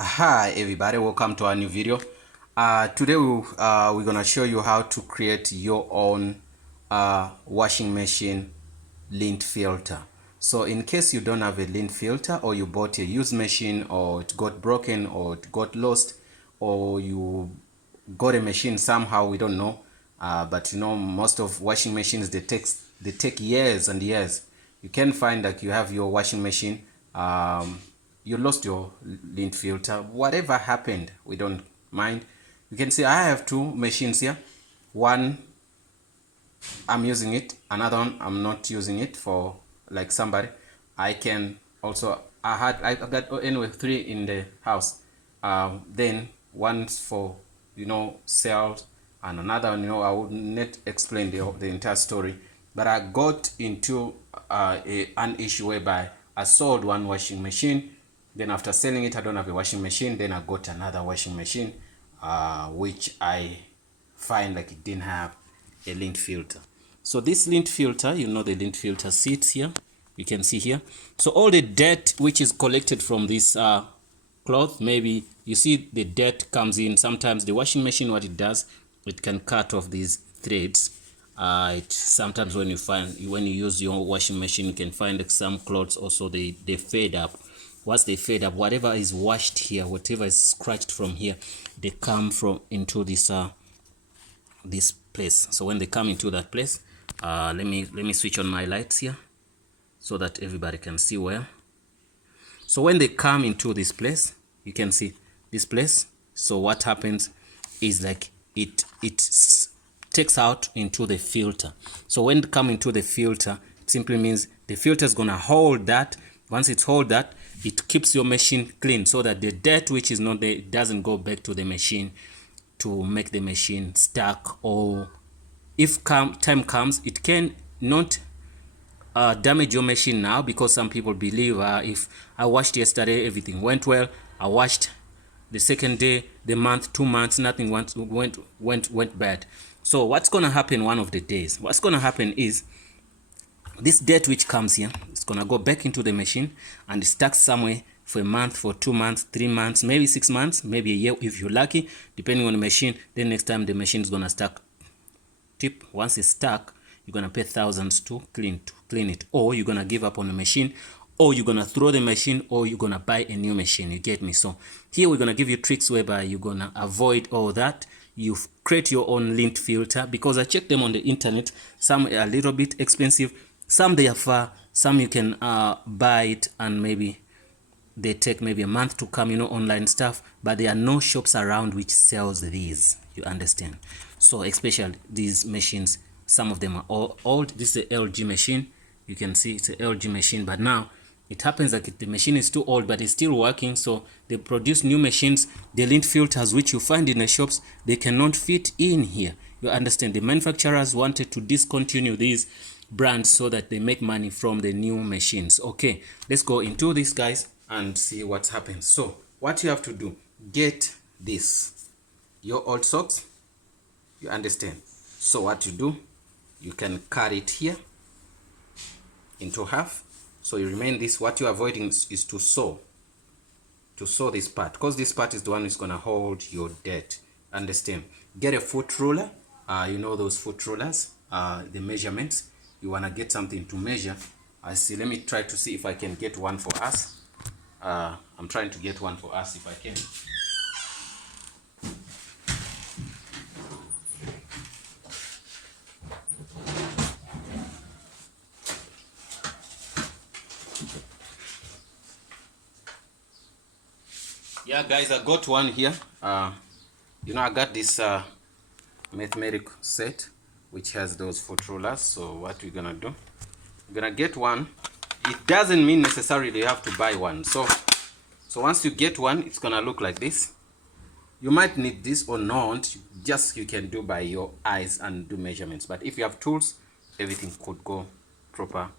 Hi everybody, welcome to our new video. Today we're gonna show you how to create your own washing machine lint filter. So in case you don't have a lint filter, or you bought a used machine, or it got broken, or it got lost, or you got a machine somehow, we don't know, but you know, most of washing machines, they take years and years. You can find that you have your washing machine, you lost your lint filter, whatever happened, we don't mind. You can see I have two machines here. One, I'm using it, another one I'm not using it for like somebody. I can also, I got anyway three in the house. Then one's for, you know, sales, and another one, you know, I would not explain the entire story, but I got into an issue whereby I sold one washing machine. Then after selling it, I don't have a washing machine. Then I got another washing machine, which I find like it didn't have a lint filter. So this lint filter, you know, the lint filter sits here, you can see here. So all the dirt which is collected from this cloth, maybe you see the dirt comes in. Sometimes the washing machine, what it does, it can cut off these threads. Sometimes when you use your washing machine, you can find like some clothes also they fade up. Once they fade up, whatever is washed here, whatever is scratched from here, they come from into this this place. So when they come into that place, let me switch on my lights here so that everybody can see well. So when they come into this place, you can see this place. So what happens is like it takes out into the filter. So when they come into the filter, it simply means the filter is gonna hold that. Once it's hold that, it keeps your machine clean, so that the dirt which is not there, it doesn't go back to the machine to make the machine stuck, or if time comes, it can not damage your machine now, because some people believe if I washed yesterday, everything went well, I washed the second day, the month, 2 months, nothing went bad. So what's gonna happen one of the days, what's gonna happen is this dirt which comes here, it's gonna go back into the machine and stuck somewhere for a month, for 2 months, 3 months, maybe 6 months, maybe a year if you're lucky, depending on the machine. Then next time the machine is gonna stuck. Tip: once it's stuck, you're gonna pay thousands to clean it, or you're gonna give up on the machine, or you're gonna throw the machine, or you're gonna buy a new machine. You get me? So here we're gonna give you tricks whereby you're gonna avoid all that. You create your own lint filter, because I checked them on the internet. Some are a little bit expensive, some they are far, some you can buy it and maybe they take maybe a month to come, you know, online stuff, but there are no shops around which sells these, you understand? So especially these machines, some of them are all old. This is a LG machine, you can see it's a LG machine, but now it happens like the machine is too old but it's still working, so they produce new machines. The lint filters which you find in the shops, they cannot fit in here, you understand? The manufacturers wanted to discontinue these brands so that they make money from the new machines. Okay, let's go into this, guys, and see what happens. So what you have to do, get this, your old socks, you understand? So what you do, you can cut it here into half, so you remain this. What you're avoiding is to sew this part, because this part is the one who's gonna hold your dirt, understand? Get a foot ruler, you know those foot rulers, the measurements. You wanna get something to measure. I see, let me try to see if I can get one for us. I'm trying to get one for us if I can. Yeah, guys, I got one here. You know, I got this mathematical set which has those foot rulers. So what we're gonna do, we're gonna get one. It doesn't mean necessarily you have to buy one. So once you get one, it's gonna look like this. You might need this or not, just you can do by your eyes and do measurements. But if you have tools, everything could go proper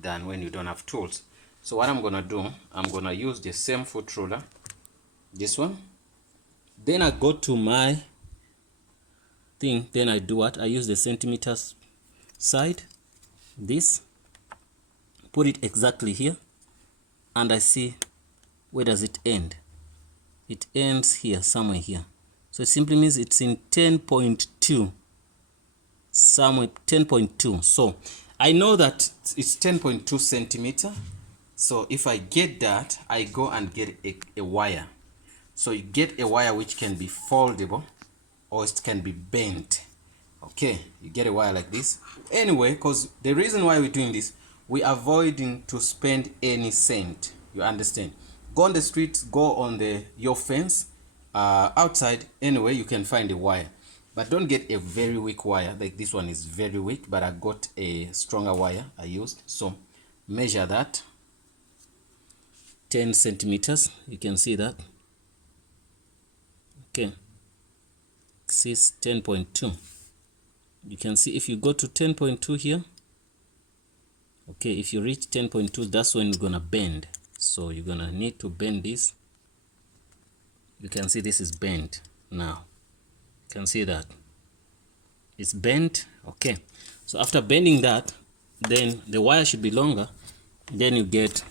than when you don't have tools. So what I'm gonna do, I'm gonna use the same foot ruler, this one. Then I go to my thing, then I do what? I use the centimeters side, this, put it exactly here, and I see where does it end. It ends here, somewhere here. So it simply means it's in 10.2, somewhere 10.2. So I know that it's 10.2 centimeter. So if I get that, I go and get a wire. So you get a wire which can be foldable or it can be bent. Okay, you get a wire like this. Anyway, because the reason why we're doing this, we're avoiding to spend any cent. You understand? Go on the streets, go on your fence, outside. Anyway, you can find a wire, but don't get a very weak wire. Like this one is very weak, but I got a stronger wire I used. So measure that 10 centimeters. You can see that. Okay, this is 10.2. You can see if you go to 10.2 here, okay, if you reach 10.2, that's when you're gonna bend. So you're gonna need to bend this. You can see this is bent now. You can see that it's bent. Okay, so after bending that, then the wire should be longer. Then you get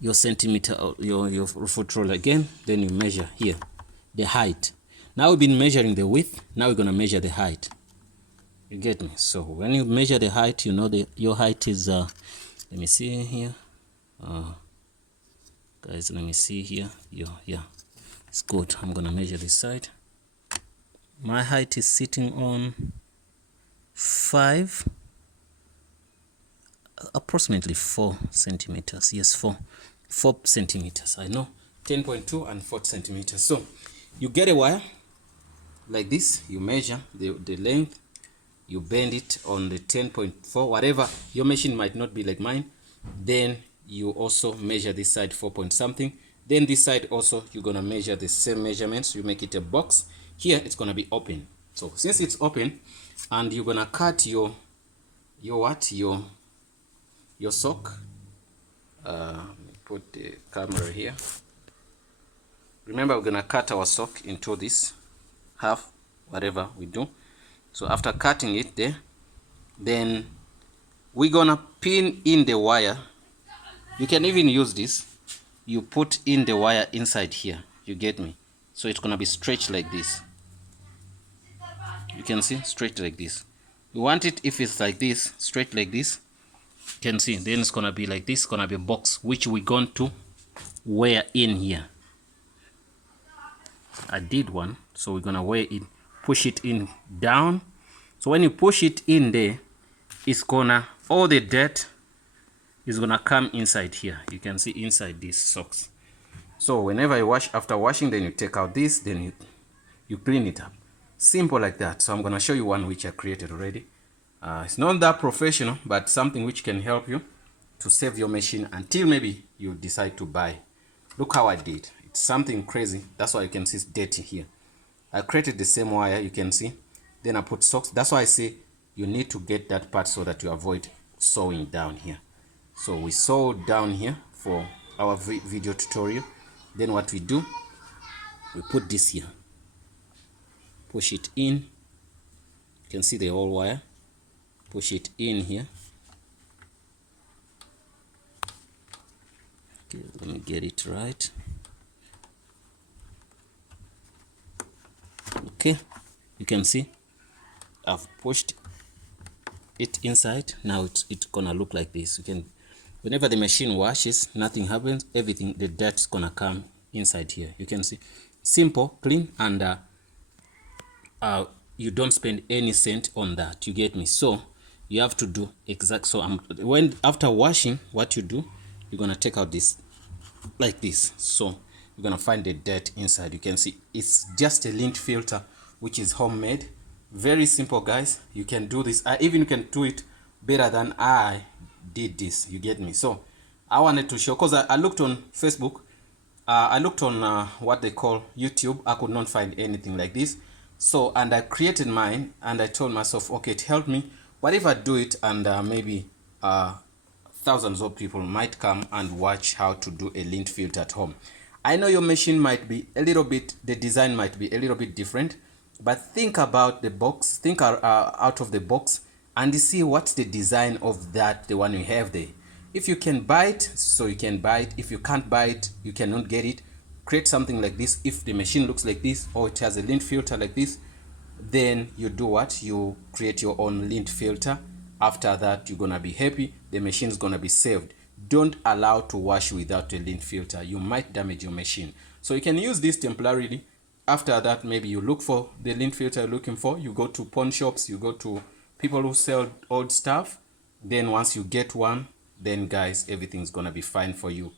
your centimeter, your foot roll again. Then you measure here the height. Now we've been measuring the width. Now we're gonna measure the height. You get me? So when you measure the height, you know your height is let me see here, guys, let me see here. Yeah, it's good. I'm gonna measure this side. My height is sitting on approximately 4 centimeters. Yes, 4 centimeters. I know 10.2 and 4 centimeters. So you get a wire like this. You measure the length. You bend it on the 10.4, whatever. Your machine might not be like mine. Then you also measure this side 4 point something. Then this side also, you're gonna measure the same measurements. You make it a box. Here it's gonna be open. So since it's open, and you're gonna cut your sock. Put the camera here. Remember, we're gonna cut our sock into this half, whatever we do. So after cutting it there, then we're gonna pin in the wire. You can even use this. You put in the wire inside here. You get me? So it's gonna be stretched like this. You can see, straight like this. You want it, if it's like this, straight like this, you can see, then it's gonna be like this. It's gonna be a box which we're going to wear in here. I did one, so we're gonna wear it, push it in down. So when you push it in there, it's gonna, all the dirt is gonna come inside here. You can see inside these socks. So whenever you wash, after washing, then you take out this, then you clean it up. Simple like that. So I'm gonna show you one which I created already. It's not that professional, but something which can help you to save your machine until maybe you decide to buy. Look how I did. It's something crazy. That's why you can see it's dirty here. I created the same wire, you can see. Then I put socks. That's why I say you need to get that part so that you avoid sewing down here. So we sew down here for our video tutorial. Then what we do, we put this here, push it in. You can see the whole wire. Push it in here. Okay, let me get it right. Okay, you can see I've pushed it inside. Now it's gonna look like this. You can, whenever the machine washes, nothing happens. Everything, the dirt's gonna come inside here. You can see, simple, clean, and you don't spend any cent on that. You get me? So you have to do exact. So when after washing, what you do, you're gonna take out this like this. So you're gonna find the dirt inside. You can see it's just a lint filter which is homemade. Very simple, guys. You can do this. I even can do it better than I did this. You get me? So I wanted to show, because I looked on Facebook, I looked on what they call YouTube. I could not find anything like this. So, and I created mine, and I told myself, okay, it helped me. What if I do it, and maybe thousands of people might come and watch how to do a lint filter at home. I know your machine might be a little bit, the design might be a little bit different, but think about the box, think out of the box, and see what's the design of that, the one you have there. If you can buy it, so you can buy it. If you can't buy it, you cannot get it, create something like this, if the machine looks like this or it has a lint filter like this, then you do what? You create your own lint filter. After that, you're gonna be happy, the machine is gonna be saved. Don't allow to wash without a lint filter, you might damage your machine. So you can use this temporarily. After that, maybe you look for the lint filter you're looking for, you go to pawn shops, you go to people who sell old stuff. Then once you get one, then guys, everything's gonna be fine for you.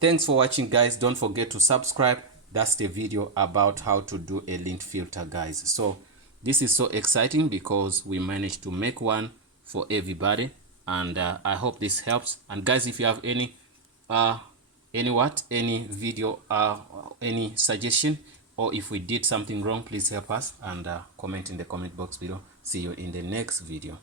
Thanks for watching, guys. Don't forget to subscribe. That's the video about how to do a lint filter, guys. So this is so exciting because we managed to make one for everybody, and I hope this helps. And guys, if you have any video, any suggestion, or if we did something wrong, please help us and comment in the comment box below. See you in the next video.